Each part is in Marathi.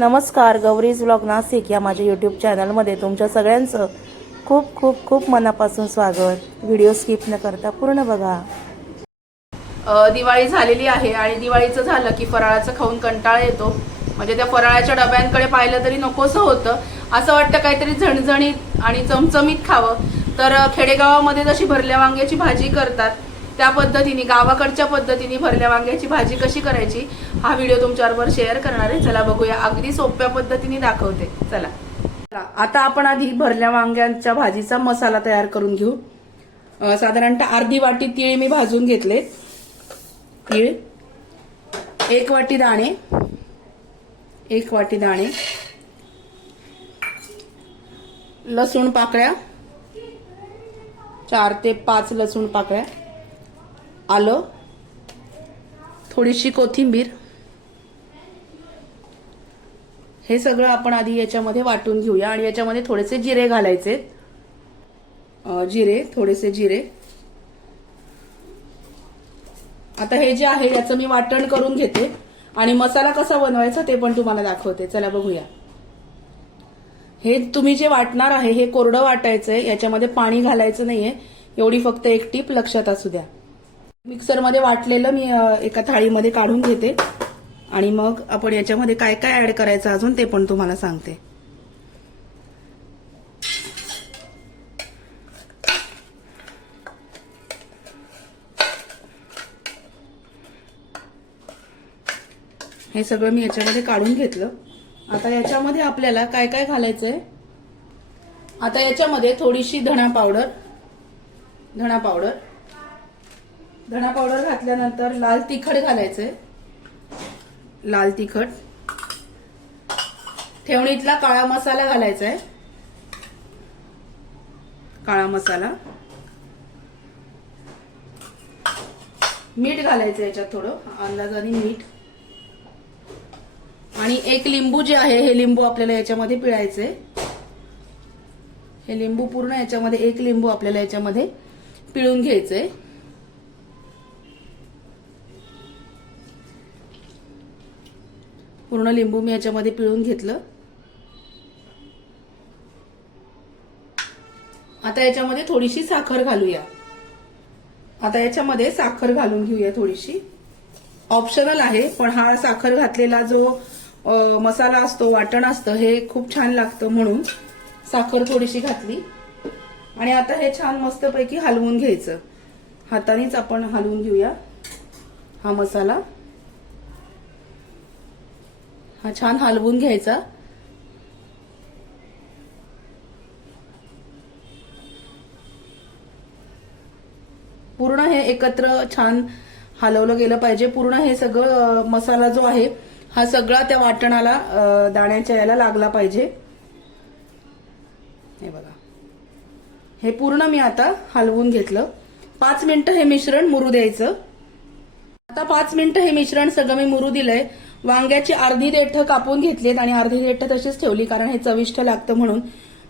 नमस्कार, गौरीज व्लॉग नाशिक या माझ्या यूट्यूब चॅनलमध्ये तुमच्या सगळ्यांचं खूप खूप खूप मनापासून स्वागत। व्हिडिओ स्किप न करता पूर्ण बघा। दिवाळी झालेली आहे आणि दिवाळीचं झालं की फराळाचं खाऊन कंटाळा येतो। म्हणजे त्या फराळाच्या डब्यांकडे पाहिलं तरी नकोसं होतं, असं वाटतं काहीतरी झणझणीत आणि चमचमीत खावं। तर खेडेगावामध्ये जशी भरल्या वांग्याची भाजी करतात त्या पद्धतीने, गावाकडच्या पद्धतीने भरल्या वांग्याची भाजी कशी करायची हा व्हिडिओ तुमच्याबरोबर शेअर करणार आहे। चला बघूया, अगदी सोप्या पद्धतीने दाखवते। चला आता आपण आधी भरल्या वांग्यांच्या भाजीचा मसाला तयार करून घेऊ। साधारणतः अर्धी वाटी तीळ मी भाजून घेतले। तीळ, 1 वाटी दाणे, 1 वाटी दाणे, लसूण पाकळ्या 4 ते 5 लसूण पाकळ्या, आलं, थोडीशी कोथिंबीर, हे सगळं आपण आधी याच्यामध्ये वाटून घेऊया। आणि याच्यामध्ये थोडेसे जिरे घालायचे, थोडेसे जिरे। आता हे जे आहे याचं मी वाटण करून घेते आणि मसाला कसा बनवायचा ते पण तुम्हाला दाखवते। चला बघूया। हे तुम्ही जे वाटणार आहे हे कोरडं वाटायचंय, याच्यामध्ये पाणी घालायचं नाहीये, एवढी फक्त एक टीप लक्षात असू द्या। मिक्सरमध्ये वाटलेलं मी एका थाळीमध्ये काढून घेते आणि मग आपण याच्यामध्ये काय काय ऍड करायचं अजून ते पण तुम्हाला सांगते। हे सगळं मी याच्यामध्ये काढून घेतलं। आता याच्यामध्ये आपल्याला काय काय घालायचंय, आता याच्यामध्ये थोडीशी धणा पावडर घातल्यानंतर लाल तिखट घालायचंय, लाल तिखट, ठेवणीतला काळा मसाला घालायचाय, काळा मसाला, मीठ घालायचं याच्यात थोडं अंदाजाने मीठ, आणि 1 लिंबू जे आहे हे लिंबू आपल्याला याच्यामध्ये पिळायचंय। हे लिंबू पूर्ण याच्यामध्ये 1 लिंबू आपल्याला याच्यामध्ये पिळून घ्यायचंय। पूर्ण लिंबू मी याच्यामध्ये पिळून घेतलं। आता याच्यामध्ये थोडीशी साखर घालूया। आता याच्यामध्ये साखर घालून घेऊया थोडीशी, ऑप्शनल आहे, पण हा साखर घातलेला जो मसाला असतो, वाटण असतं, हे खूप छान लागतं म्हणून साखर थोडीशी घातली। आणि आता हे छान मस्तपैकी हलवून घ्यायचं, हातानेच आपण हलवून घेऊया। हा मसाला हा छान हलवून घ्यायचा। पूर्ण हे एकत्र छान हलवलं गेलं पाहिजे। पूर्ण हे सगळं मसाला जो आहे हा सगळा त्या वाटणाला, दाण्याच्या याला लागला पाहिजे। हे बघा, हे पूर्ण मी आता हलवून घेतलं। 5 मिनिटं हे मिश्रण मुरू द्यायचं। आता 5 मिनिटं हे मिश्रण सगळं मी मुरू दिलंय। वांग्याची अर्धी देठं कापून घेतलीत आणि अर्धी देठं तशीच ठेवली, कारण हे चविष्ट लागतं म्हणून।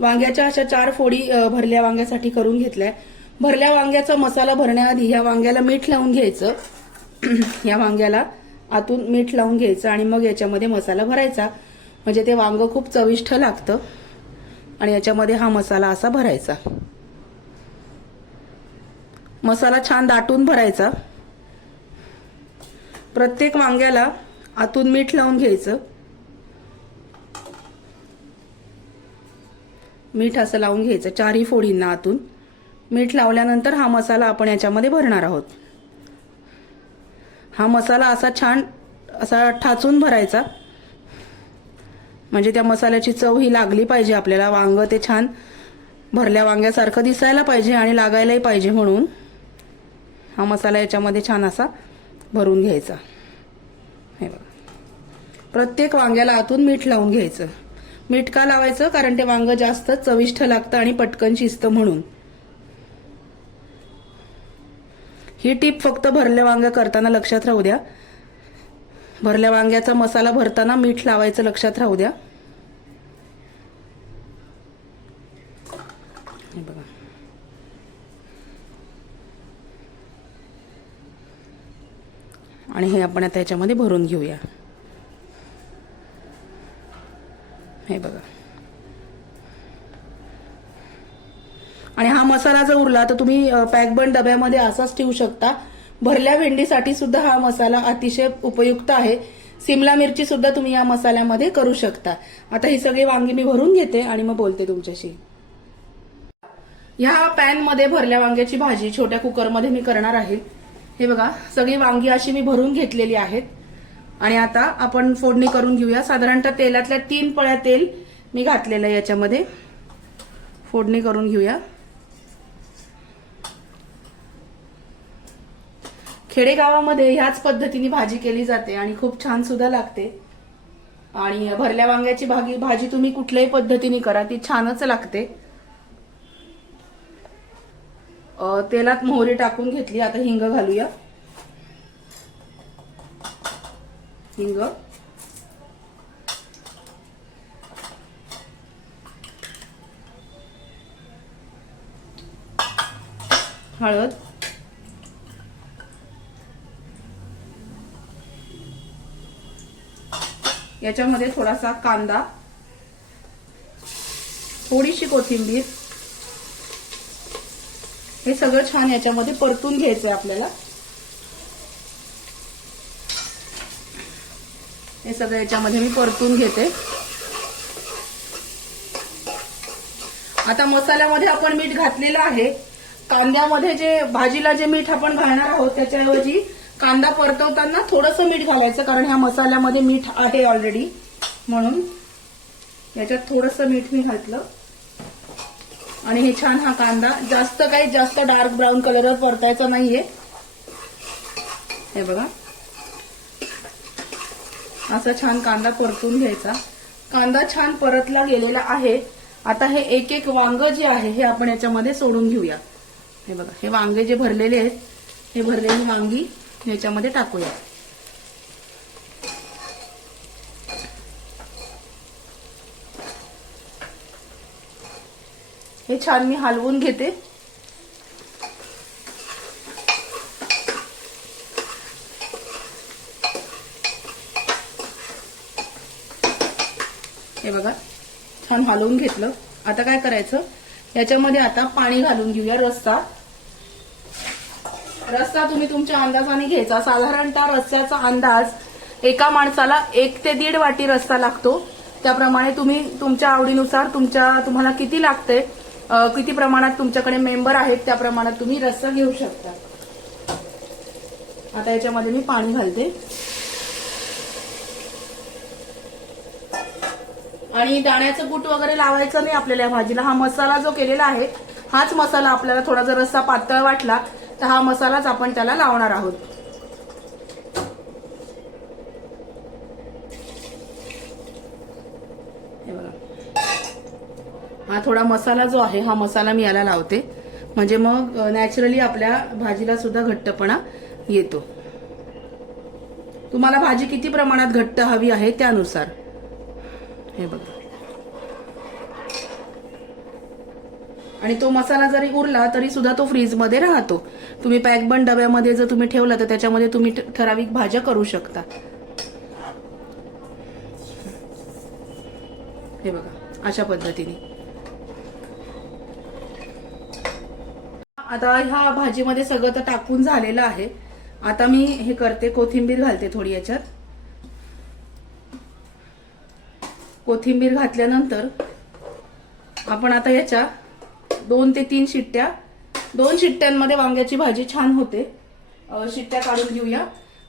वांग्याच्या अशा 4 फोडी भरल्या वांग्यासाठी करून घेतल्या। भरल्या वांग्याचा मसाला भरण्याआधी ह्या वांग्याला मीठ लावून घ्यायचं। या वांग्याला आतून मीठ लावून घ्यायचं आणि मग याच्यामध्ये मसाला भरायचा, म्हणजे ते वांग खूप चविष्ट लागतं। आणि याच्यामध्ये हा मसाला असा भरायचा, मसाला छान दाटून भरायचा। प्रत्येक वांग्याला आतून मीठ लावून घ्यायचं, मीठ असं लावून घ्यायचं 4ही फोडींना आतून मीठ लावल्यानंतर हा मसाला आपण याच्यामध्ये भरणार आहोत। हा मसाला असा छान असा ठाचून भरायचा, म्हणजे त्या मसाल्याची चव ही लागली पाहिजे आपल्याला। वांग ते छान भरल्या वांग्यासारखं दिसायला पाहिजे आणि लागायलाही पाहिजे, म्हणून हा मसाला याच्यामध्ये छान असा भरून घ्यायचा। हे बघा, प्रत्येक वांग्याला आतून मीठ लावून घ्यायचं। मीठ का लावायचं, कारण ते वांग जास्त चविष्ट लागतं आणि पटकन शिजतं म्हणून। ही टीप फक्त भरल्या वांग करताना लक्षात राहू द्या। भरल्या वांग्याचा मसाला भरताना मीठ लावायचं लक्षात राहू द्या। हे बघा, आणि हे आपण आता याच्यामध्ये भरून घेऊया। हे बघा. आणि हा मसाला जर उरला तर तुम्ही पॅकबंद डब्यामध्ये असाच ठेवू शकता. भरल्या भेंडीसाठी सुद्धा हा मसाला अतिशय उपयुक्त आहे. सिमला मिरची सुद्धा तुम्ही या मसाल्यामध्ये करू शकता. आता ही सगळी वांगी मी भरून घेते आणि मग बोलते तुमच्याशी. ह्या पॅन मध्ये भरल्या वांग्याची भाजी छोट्या कुकरमध्ये मी करणार आहे. हे बघा, सगळी वांगी अशी मी भरून घेतलेली आहेत. आणि आता आपण फोडणी करून घेऊया. साधारणतः तेलातल्या 3 पळ्या तेल मी घातलेलं आहे. याच्यामध्ये फोडणी करून घेऊया. खेडेगावामध्ये ह्याच पद्धतीने भाजी केली जाते आणि खूप छान सुद्धा लागते. आणि भरल्या वांग्याची भाजी तुम्ही कुठल्याही पद्धतीने करा, ती छानच लागते. तेलात मोहरी टाकून घेतली. आता हिंग घालूया. हिंग, हळद, याच्यामध्ये थोडासा कांदा, थोडीशी कोथिंबीर, हे सगळं छान याच्यामध्ये परतून घ्यायचंय आपल्याला. हे सगळं याच्यामध्ये मी परतून घेते. आता मसाल्यामध्ये आपण मीठ घातलेलं आहे. कांद्यामध्ये जे भाजीला जे मीठ आपण घालणार आहोत त्याच्याऐवजी कांदा परतवताना थोडंसं मीठ घालायचं, कारण ह्या मसाल्यामध्ये मीठ आहे ऑलरेडी, म्हणून याच्यात थोडंसं मीठ मी घातलं. आणि हे छान हा कांदा जास्त डार्क ब्राऊन कलरवर परतायचा नाहीये. हे बघा, असा छान कांदा परतून घ्यायचा. कांदा छान परतला गेलेला आहे. आता हे एक एक वांग जे आहे हे आपण याच्यामध्ये सोडून घेऊया. हे बघा, हे वांगे जे भरलेले आहेत, हे भरलेली वांगी याच्यामध्ये टाकूया. हे छान मी हलवून घेते. हे बघा, छान हलवून घेतलं. आता काय करायचं, याच्यामध्ये आता पाणी घालून घेऊया. रस्सा तुम्ही तुमच्या अंदाजाने घ्यायचा. साधारणतः रस्स्याचा अंदाज एका माणसाला 1 ते 1.5 वाटी रस्सा लागतो. त्याप्रमाणे तुम्ही तुमच्या आवडीनुसार तुम्हाला किती लागते, किती प्रमाणात तुमच्याकडे मेंबर आहेत त्या प्रमाणात तुम्ही रस्सा घेऊ शकता. आता याच्यामध्ये मी पाणी घालते. आणि दाण्याचं कूट वगैरे लावायचं नाही आपल्याला या भाजीला. हा मसाला जो केलेला आहे हाच मसाला आपल्याला थोडा जर रस्सा पातळ वाटला तर हा मसालाच आपण त्याला लावणार आहोत. हे बघा, हा थोडा मसाला जो आहे हा मसाला मी याला लावते, म्हणजे मग नॅचरली आपल्या भाजीला सुद्धा घट्टपणा येतो. तुम्हाला भाजी किती प्रमाणात घट्ट हवी आहे त्यानुसार. हे बघा, आणि तो मसाला जरी उरला तरी सुद्धा तो फ्रीजमध्ये राहतो. तुम्ही पॅकबंद डब्यामध्ये जर तुम्ही ठेवला तर त्याच्यामध्ये तुम्ही ठराविक भाज्या करू शकता. हे बघा, अशा पद्धतीने. आता ह्या भाजीमध्ये सगळं तर टाकून झालेलं आहे. आता मी हे करते, कोथिंबीर घालते थोडी याच्यात. कोथिंबीर घातल्यानंतर आपण आता याच्या 2 ते 3 शिट्ट्या, 2 शिट्ट्यांमध्ये वांग्याची भाजी छान होते. शिट्ट्या काढून घेऊया.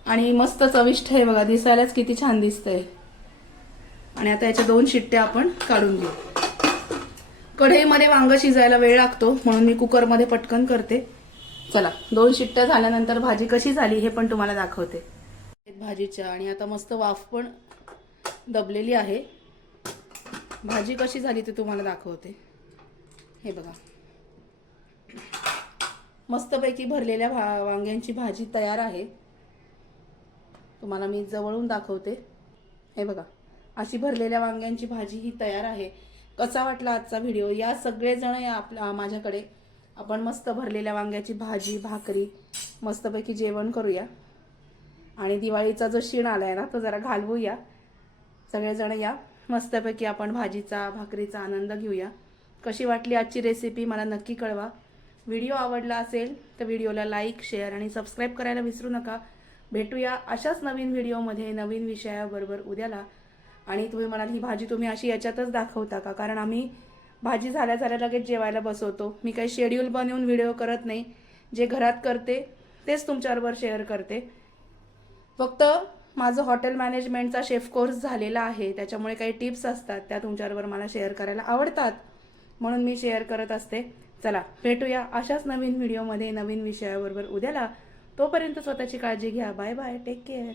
आणि मस्त चविष्ट आहे बघा, दिसायलाच किती छान दिसतंय. आणि आता याच्या 2 शिट्ट्या आपण काढून घेऊ. कढईमध्ये वांग शिजायला वेळ लागतो म्हणून मी कुकरमध्ये पटकन करते. चला, 2 शिट्ट्या झाल्यानंतर भाजी कशी झाली हे पण तुम्हाला दाखवते भाजीच्या. आणि आता मस्त वाफ पण दबलेली आहे. भाजी कशी झाली ते तुम्हाला दाखवते. हे बघा, मस्तपैकी भरलेल्या वांग्यांची भाजी तयार आहे. तुम्हाला मी जवळून दाखवते. हे बघा, अशी भरलेल्या वांग्यांची भाजी ही तयार आहे. कसा वाटला आजचा व्हिडिओ. या सगळेजण माझ्याकडे आपण मस्त भरलेल्या वांग्याची भाजी, भाकरी, मस्तपैकी जेवण करूया. आणि दिवाळीचा जो शीण आलाय ना तो जरा घालवूया. सगळेजण या. मस्तपैकी आपण भाजीचा भाकरीचा आनंद घेऊया. कशी वाटली आजची रेसिपी मला नक्की कळवा. व्हिडिओ आवडला असेल तर व्हिडिओला लाईक शेअर आणि सबस्क्राईब करायला विसरू नका. भेटूया अशाच नवीन व्हिडिओमध्ये नवीन विषयाबरोबर उद्याला. आणि तुम्ही म्हणाल ही भाजी तुम्ही अशी याच्यातच दाखवता का, कारण आम्ही भाजी झाल्या झाल्या लगेच जेवायला बसवतो. मी काही शेड्यूल बनवून व्हिडिओ करत नाही, जे घरात करते तेच तुमच्याबरोबर शेअर करते. फक्त माझं हॉटेल मॅनेजमेंटचा शेफ कोर्स झालेला आहे, त्याच्यामुळे काही टिप्स असतात त्या तुमच्याबरोबर मला शेअर करायला आवडतात, म्हणून मी शेअर करत असते. चला भेटूया अशाच नवीन व्हिडिओमध्ये नवीन विषयाबरोबर उद्याला. तोपर्यंत स्वतःची काळजी घ्या. Bye bye, take care.